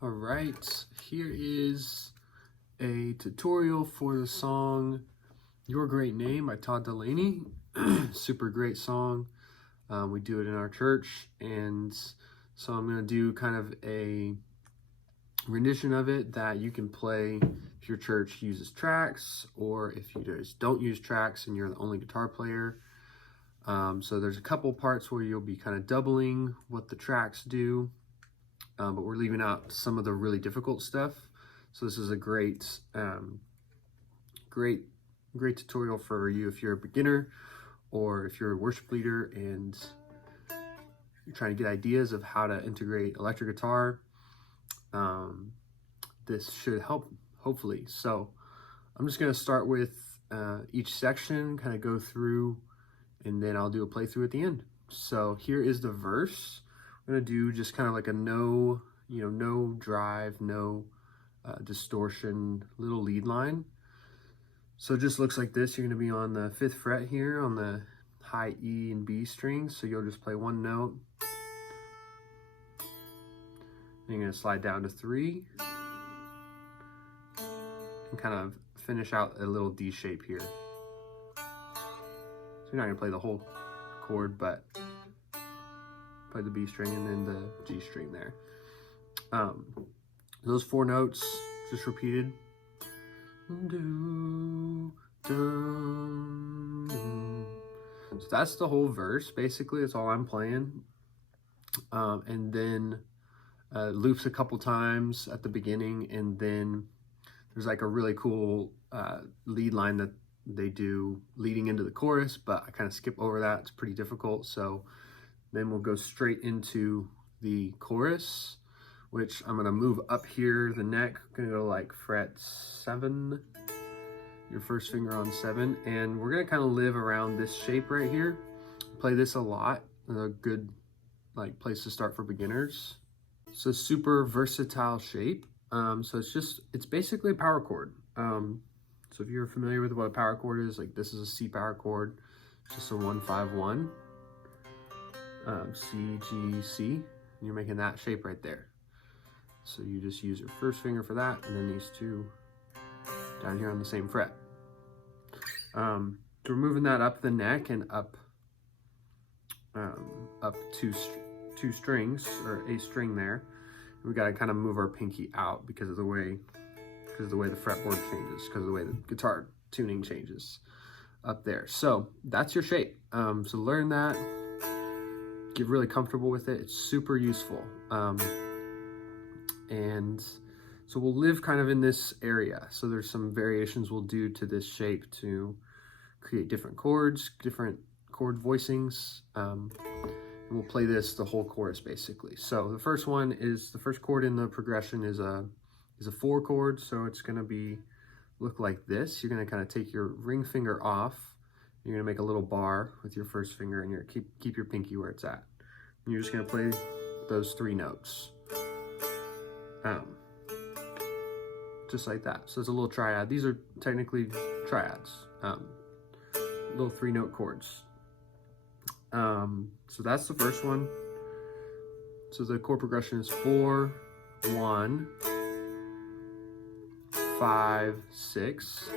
All right, here is a tutorial for the song Your Great Name by Todd Dulaney. Super great song. We do it in our church, and so I'm going to do kind of a rendition of it that you can play if your church uses tracks, or if you just don't use tracks and you're the only guitar player. So there's a couple parts where you'll be kind of doubling what the tracks do, but we're leaving out some of the really difficult stuff. So this is a great tutorial for you if you're a beginner, or if you're a worship leader and you're trying to get ideas of how to integrate electric guitar. This should help, hopefully. So I'm just going to start with each section, kind of go through, and then I'll do a playthrough at the end. So here is the verse. I'm going to do just kind of like a no drive, no distortion little lead line. So it just looks like this. You're going to be on the 5th fret here on the high E and B strings. So you'll just play one note. Then you're going to slide down to 3 and kind of finish out a little D shape here. So you're not going to play the whole chord, but play the B string and then the G string there. Those 4 notes just repeated. So that's the whole verse, basically. That's all I'm playing. And then loops a couple times at the beginning, and then there's like a really cool lead line that they do leading into the chorus, but I kind of skip over that. It's pretty difficult. So then we'll go straight into the chorus, which I'm going to move up here the neck. I'm going to go like fret 7, your first finger on 7, and we're going to kind of live around this shape right here. Play this a lot. A good place to start for beginners. So super versatile shape. So it's basically a power chord. So if you're familiar with what a power chord is, like this is a C power chord. It's just a 1-5-1, C, G, C, and you're making that shape right there. So you just use your first finger for that, and then these 2 down here on the same fret. So we're moving that up the neck and up 2 strings, or a string there. We got to kind of move our pinky out because of the way the fretboard changes, because of the way the guitar tuning changes up there. So that's your shape. So learn that, get really comfortable with it. It's super useful. And so we'll live kind of in this area. So there's some variations we'll do to this shape to create different chords, different chord voicings. We'll play this the whole chorus basically. So the first one is, the first chord in the progression is a 4 chord. So it's going to look like this. You're going to kind of take your ring finger off. You're going to make a little bar with your first finger, and you're keep your pinky where it's at. And you're just going to play those 3 notes. Just like that. So it's a little triad. These are technically triads. Little 3-note chords. So that's the first one. So the chord progression is 4, 1, 5, 6.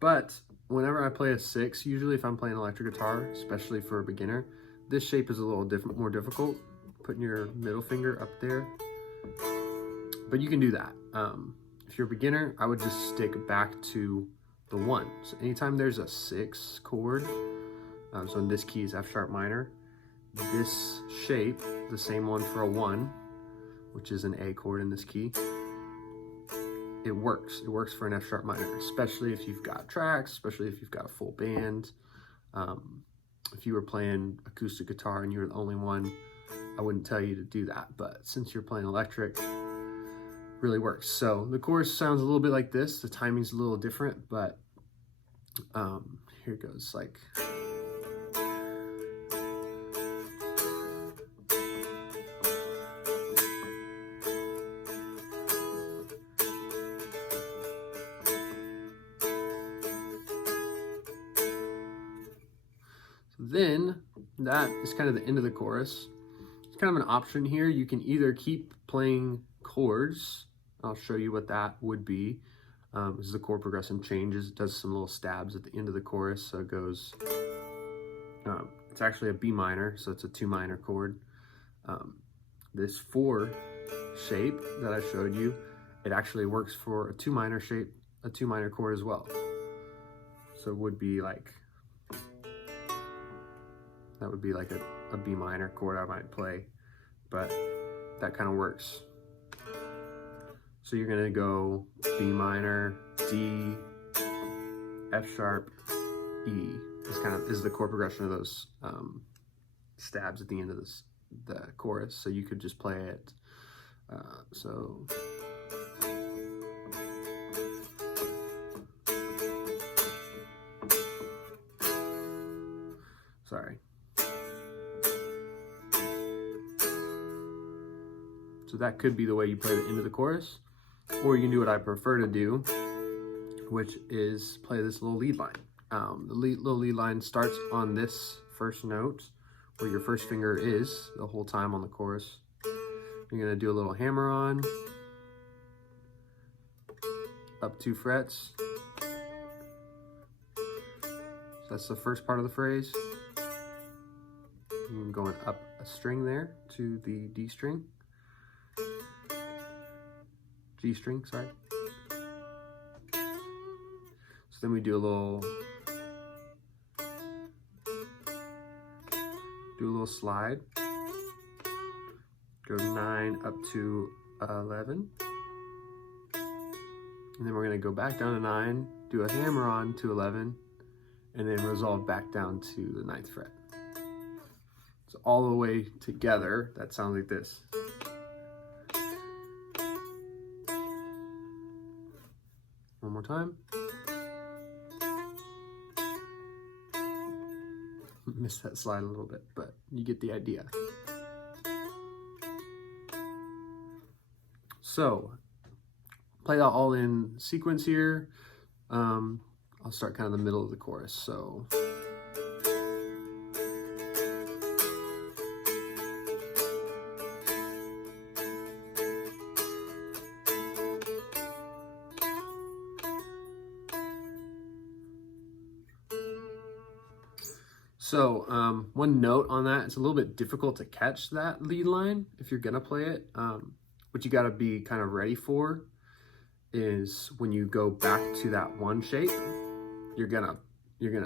But whenever I play a 6, usually if I'm playing electric guitar, especially for a beginner, this shape is a little more difficult. Putting your middle finger up there. But you can do that. If you're a beginner, I would just stick back to the 1. So anytime there's a 6 chord, so in this key is F sharp minor, this shape, the same one for a 1, which is an A chord in this key, it works. It works for an F sharp minor, especially if you've got tracks, especially if you've got a full band. If you were playing acoustic guitar and you were the only one, I wouldn't tell you to do that. But since you're playing electric, really works. So the chorus sounds a little bit like this. The timing's a little different, but here it goes. Like, then that is kind of the end of the chorus. it's kind of an option here. You can either keep playing chords. I'll show you what that would be. As the chord progression changes, it does some little stabs at the end of the chorus. So it goes, it's actually a B minor, so it's a 2 minor chord. This 4 shape that I showed you, it actually works for a 2 minor shape, a 2 minor chord as well. So it would be like, that would be like a B minor chord I might play, but that kind of works. So you're gonna go B minor, D, F sharp, E. This kind of is the chord progression of those stabs at the end of the chorus. So you could just play it. Sorry. So that could be the way you play the end of the chorus. Or you can do what I prefer to do, which is play this little lead line. The little lead line starts on this first note where your first finger is the whole time on the chorus. You're gonna do a little hammer on, up 2 frets. So that's the first part of the phrase. You're going up a string there to the D string. G string, sorry. So then we do a little slide. Go 9 up to 11. And then we're gonna go back down to 9, do a hammer on to 11, and then resolve back down to the 9th fret. So all the way together, that sounds like this. One more time. Missed that slide a little bit, but you get the idea. So, play that all in sequence here. I'll start kind of the middle of the chorus. So. So one note on that, it's a little bit difficult to catch that lead line if you're gonna play it. What you gotta be kind of ready for is when you go back to that one shape, you're gonna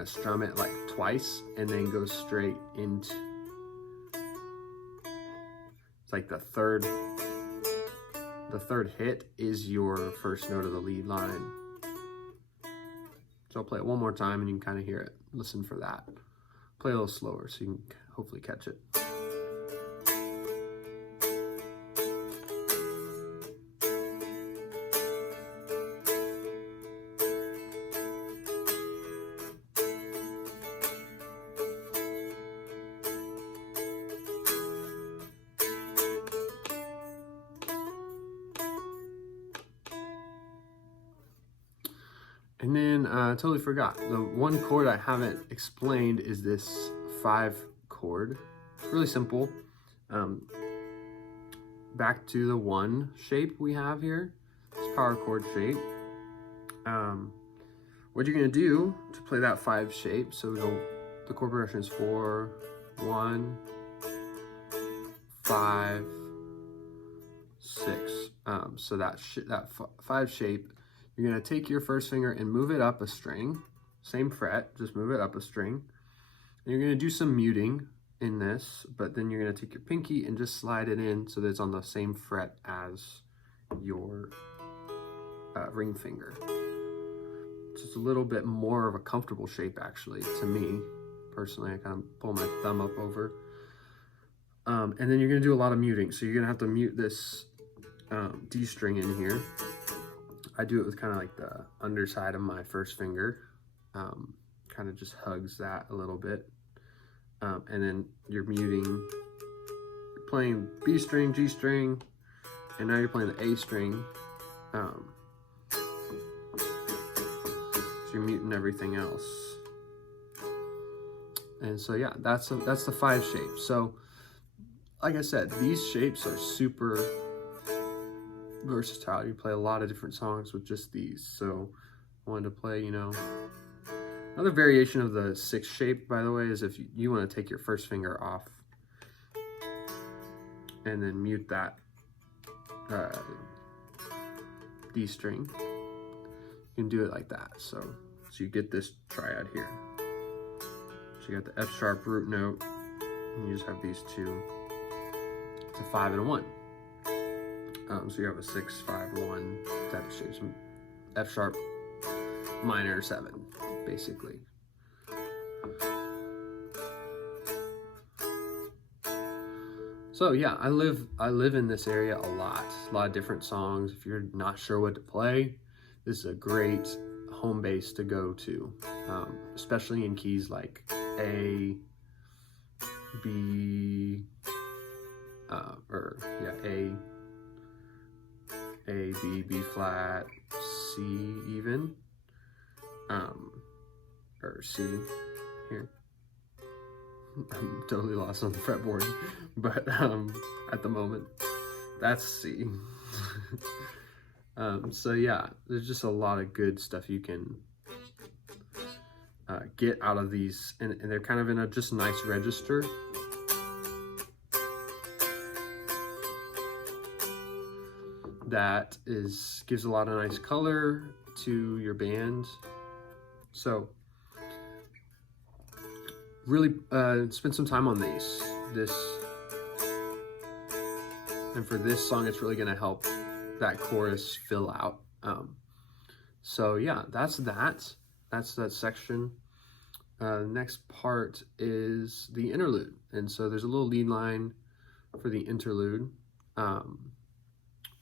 strum it like twice and then go straight into, it's like the third hit is your first note of the lead line. So I'll play it one more time and you can kind of hear it. Listen for that. Play a little slower so you can hopefully catch it. And then I totally forgot. The one chord I haven't explained is this 5 chord. It's really simple. Back to the 1 shape we have here, this power chord shape. What you're gonna do to play that 5 shape, so the chord progression is 4, 1, 5, 6. So that 5 shape, you're gonna take your first finger and move it up a string, same fret, just move it up a string. And you're gonna do some muting in this, but then you're gonna take your pinky and just slide it in so that it's on the same fret as your ring finger. It's just a little bit more of a comfortable shape actually, to me, personally. I kind of pull my thumb up over. And then you're gonna do a lot of muting. So you're gonna have to mute this D string in here. I do it with kind of like the underside of my first finger. Kind of just hugs that a little bit. And then you're muting, you're playing B string, G string, and now you're playing the A string. So you're muting everything else. And so yeah, that's the 5 shape. So like I said, these shapes are super versatile. You play a lot of different songs with just these. So I wanted to play, you know, another variation of the 6 shape, by the way, is if you want to take your first finger off and then mute that D string. You can do it like that. So you get this triad here. So you got the F sharp root note, and you just have these two. It's a 5 and a 1. So you have a 6, 5, 1 type of shape. So F sharp minor 7, basically. So yeah, I live in this area a lot of different songs. If you're not sure what to play, this is a great home base to go to, especially in keys like A, B, A, B, B flat, C even, or C here. I'm totally lost on the fretboard, but at the moment, that's C. So yeah, there's just a lot of good stuff you can get out of these, and they're kind of in a just nice register. That gives a lot of nice color to your band. So really spend some time on these. And for this song, it's really gonna help that chorus fill out. So yeah, that's that section. Next part is the interlude. And so there's a little lead line for the interlude.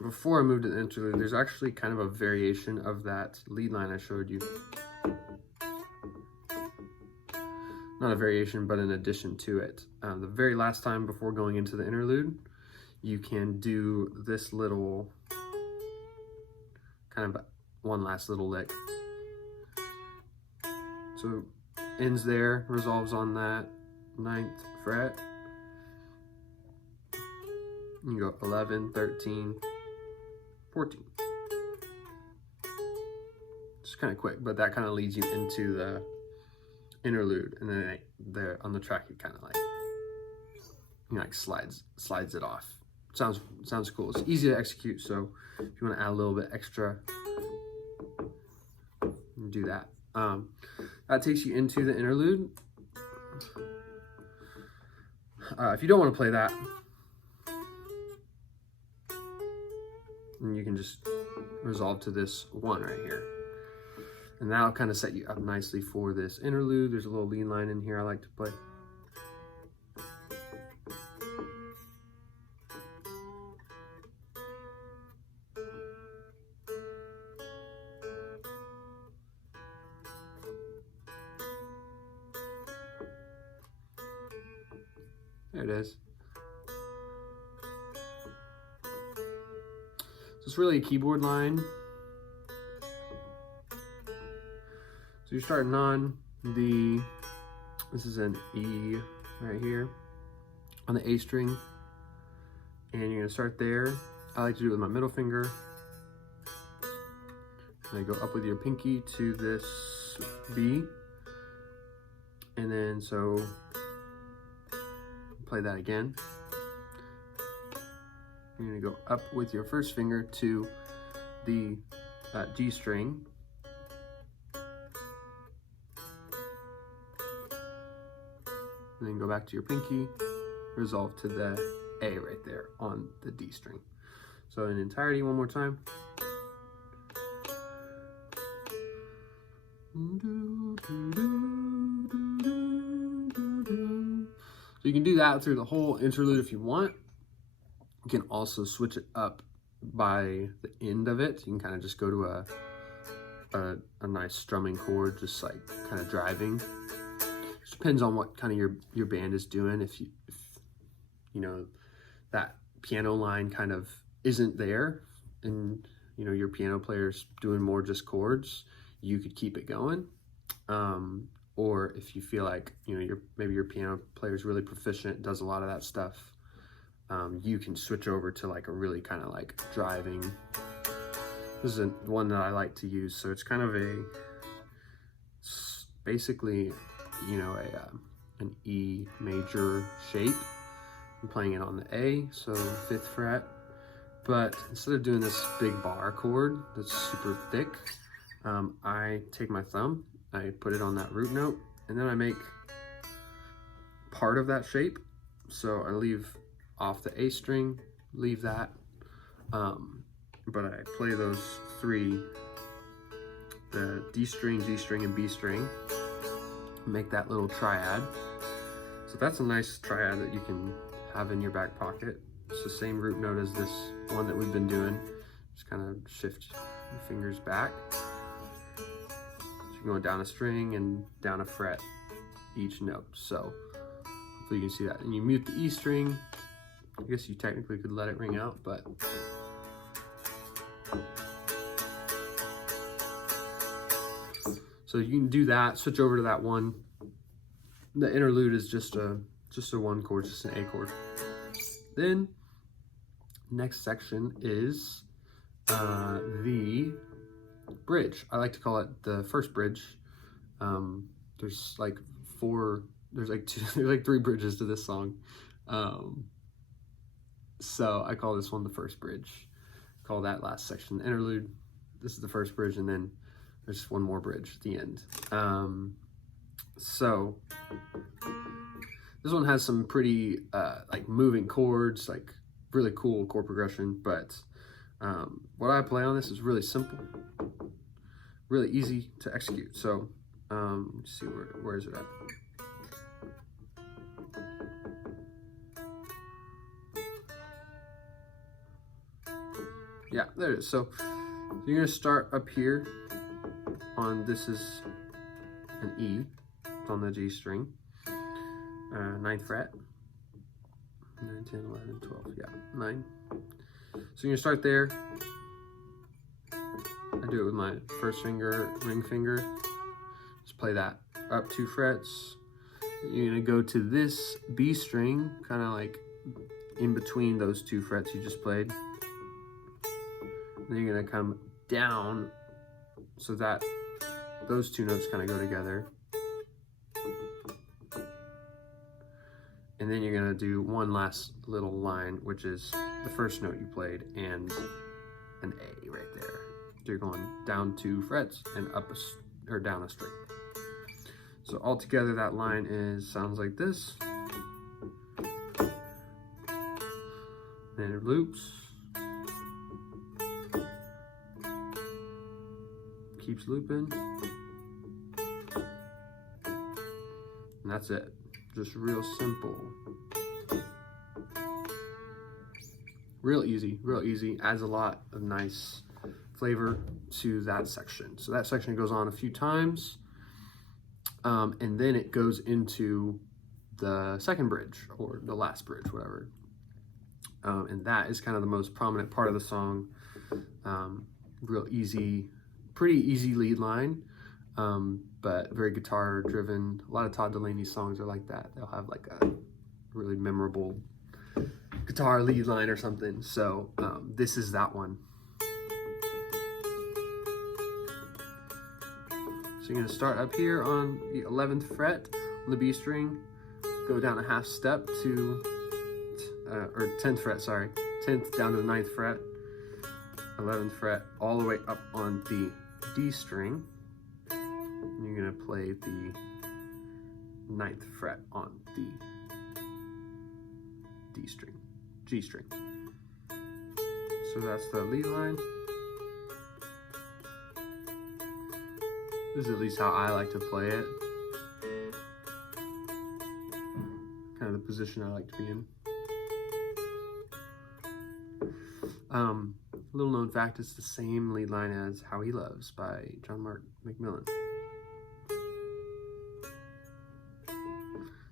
Before I move to the interlude, there's actually kind of a variation of that lead line I showed you. Not a variation, but an addition to it. The very last time before going into the interlude, you can do this little, kind of one last little lick. So ends there, resolves on that 9th fret. You go 11, 13, 14. It's kind of quick, but that kind of leads you into the interlude, and then on the track it kind of like, you know, like slides it off. Sounds cool. It's easy to execute, so if you want to add a little bit extra, do that. That takes you into the interlude. If you don't want to play that, then you can just resolve to this 1 right here. And that'll kind of set you up nicely for this interlude. There's a little lead line in here I like to play. There it is. So it's really a keyboard line. So you're starting on this is an E right here on the A string, and you're gonna start there. I like to do it with my middle finger. And I go up with your pinky to this B, and then so play that again. You're gonna go up with your first finger to the G string. And then go back to your pinky, resolve to the A right there on the D string. So in entirety, one more time. So you can do that through the whole interlude if you want. You can also switch it up by the end of it. You can kind of just go to a nice strumming chord, just like kind of driving. Depends on what kind of your band is doing. If you know that piano line kind of isn't there, and you know your piano player's doing more just chords, you could keep it going. Or if you feel like maybe your piano player is really proficient, does a lot of that stuff, you can switch over to like a really kind of like driving. This is one that I like to use. So it's kind of basically, you know, an E major shape. I'm playing it on the A, so 5th fret. But instead of doing this big bar chord that's super thick, I take my thumb, I put it on that root note, and then I make part of that shape. So I leave off the A string, leave that, but I play those 3, the D string, G string, and B string, make that little triad. So that's a nice triad that you can have in your back pocket. It's the same root note as this one that we've been doing. Just kind of shift your fingers back. So you're going down a string and down a fret each note. So hopefully you can see that. And you mute the E string. I guess you technically could let it ring out, but so you can do that, switch over to that one. The interlude is just a 1 chord, just an A chord. Then next section is the bridge. I like to call it the first bridge. There's like 3 bridges to this song. So I call this one the first bridge. Call that last section the interlude. This is the first bridge, and then there's one more bridge at the end. So this one has some pretty like moving chords, like really cool chord progression, but what I play on this is really simple, really easy to execute. So let's see, where is it at? Yeah, there it is. So you're gonna start up here on, this is an E, it's on the G string, 9th fret, 9, 10, 11, 12, yeah, 9. So you're gonna start there. I do it with my first finger, ring finger. Just play that up 2 frets. You're gonna go to this B string, kind of like in between those 2 frets you just played. Then you're gonna come down so that those 2 notes kind of go together. And then you're gonna do one last little line, which is the first note you played and an A right there. So you're going down 2 frets and up or down a string. So altogether that line sounds like this. Then it loops. Keeps looping. And that's it. Just real simple. Real easy, adds a lot of nice flavor to that section. So that section goes on a few times, and then it goes into the second bridge, or the last bridge, whatever. And that is kind of the most prominent part of the song. Real easy, pretty easy lead line, but very guitar driven. A lot of Todd Dulaney songs are like that. They'll have like a really memorable guitar lead line or something. So this is that one. So you're gonna start up here on the 11th fret on the B string, go down a half step to, or 10th fret, sorry, 10th down to the 9th fret, 11th fret, all the way up on the D string. And you're gonna play the 9th fret on the D string, G string. So that's the lead line. This is at least how I like to play it. Kind of the position I like to be in. Little known fact, it's the same lead line as How He Loves by John Mark McMillan.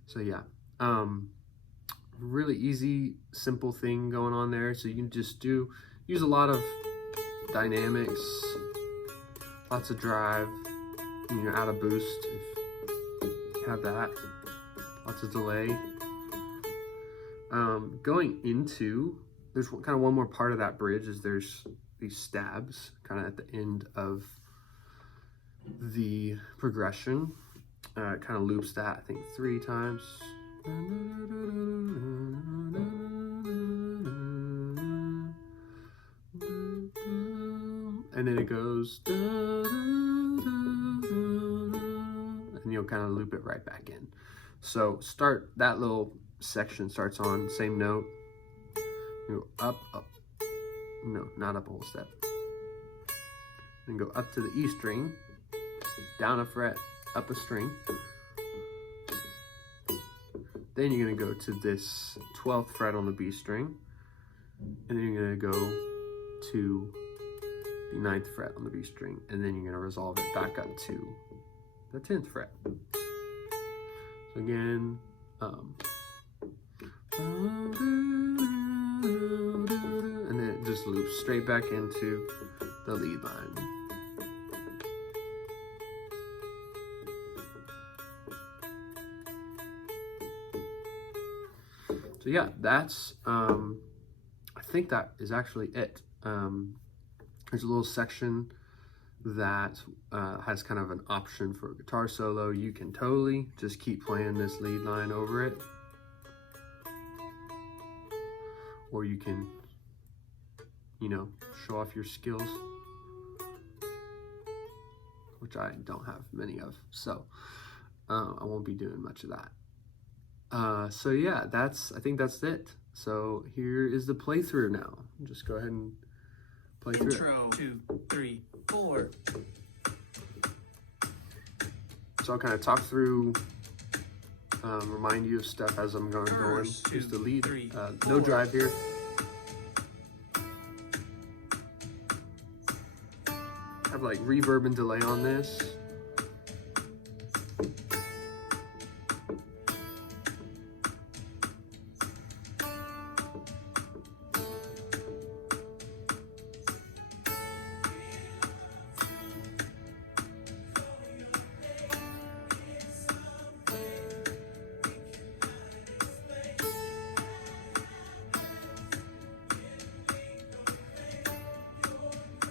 So yeah, really easy, simple thing going on there. So you can just use a lot of dynamics, lots of drive, you know, add a boost if you have that, lots of delay. Going into, there's kind of one more part of that bridge is there's these stabs kind of at the end of the progression. It kind of loops that, I think, 3 times. And then it goes, and you'll kind of loop it right back in. So start, that little section starts on same note. You go up, up, no, not up a whole step. Then go up to the E string, down a fret, up a string. Then you're gonna go to this 12th fret on the B string, and then you're gonna go to the 9th fret on the B string, and then you're gonna resolve it back up to the 10th fret. So again, and then it just loops straight back into the lead line. So yeah, that's, I think that is actually it. There's a little section that has kind of an option for a guitar solo. You can totally just keep playing this lead line over it. Or you can, you know, show off your skills, which I don't have many of, so I won't be doing much of that. So yeah, I think that's it. So here is the playthrough now. Just go ahead and play through Intro, 2, 3, 4. So I'll kind of talk through, remind you of stuff as I'm going. Here's the lead, no drive here. I have like reverb and delay on this.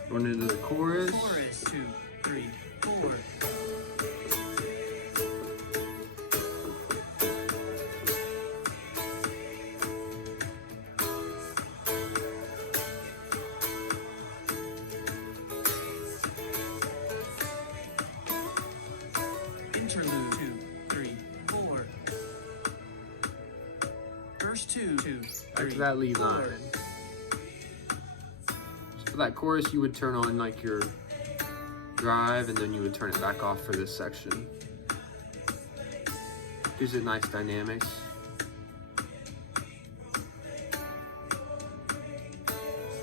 Going into the chorus. Chorus, 2, 3, 4. Interlude, 2, 3, 4. Verse 2, 2, 3, Back to that lead line. For that chorus, you would turn on like your drive, and then you would turn it back off for this section. Gives it nice dynamics.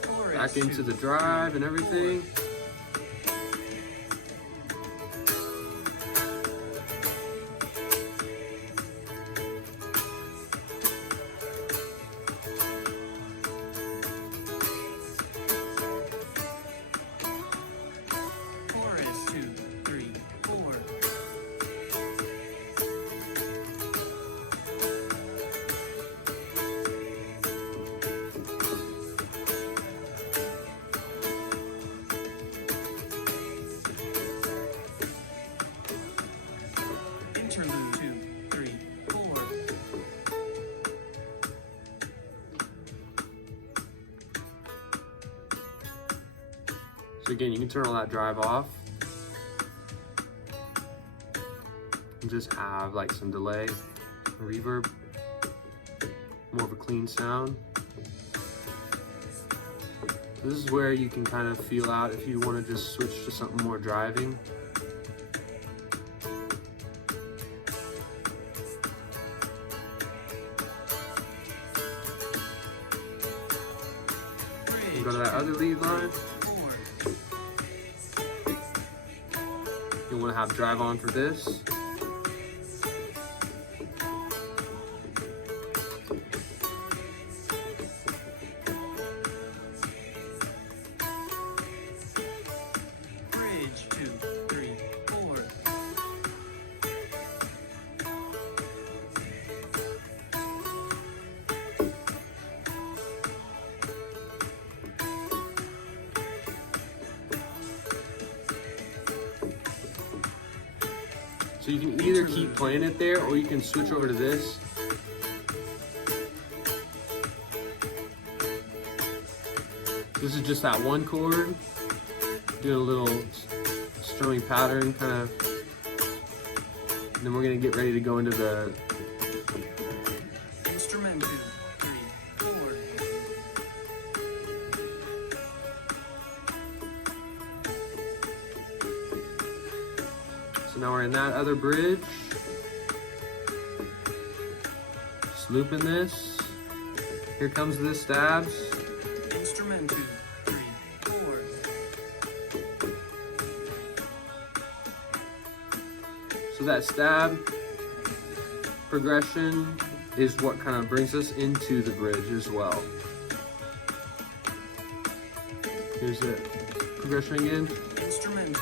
Chorus, Back into 2, the drive 3, and everything. 4. Interlude, 2, 3, 4. So again, you can turn all that drive off and just have like some delay, reverb, more of a clean sound. This is where you can kind of feel out if you want to just switch to something more driving. Go to that other lead line. You want to have drive on for this. Bridge, 2, 3, 4. So you can either keep playing it there or you can switch over to this. This is just that one chord, doing a little strumming pattern kind of. And then we're gonna get ready to go into the instrument 2, 3, 4. So now we're in that other bridge. Just looping this. Here comes the stabs. Instrument 2, 3, 4. So that stab progression is what kind of brings us into the bridge as well. Here's the progression again. Instrument 2,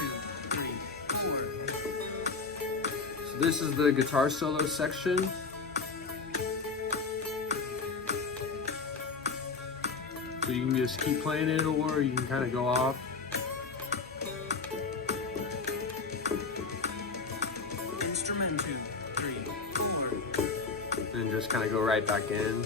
3, 4. So this is the guitar solo section. So you can just keep playing it or you can kind of go off. Instrument 2, 3, 4. And just kind of go right back in.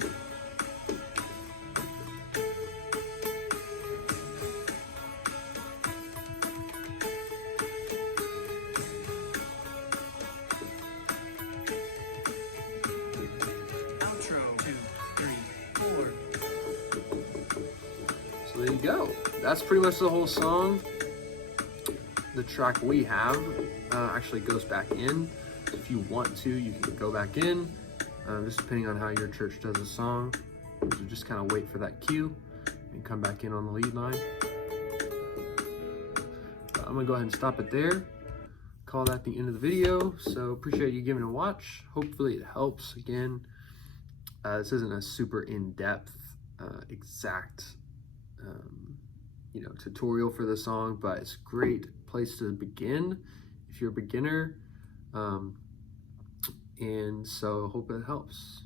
Outro 2, 3, 4. So there you go. That's pretty much the whole song. The track we have actually goes back in. If you want to, you can go back in, just depending on how your church does a song. So just kind of wait for that cue and come back in on the lead line. But I'm gonna go ahead and stop it there. Call that the end of the video. So appreciate you giving it a watch. Hopefully it helps. Again, this isn't a super in-depth, exact tutorial for the song, but it's a great place to begin if you're a beginner, and so hope it helps.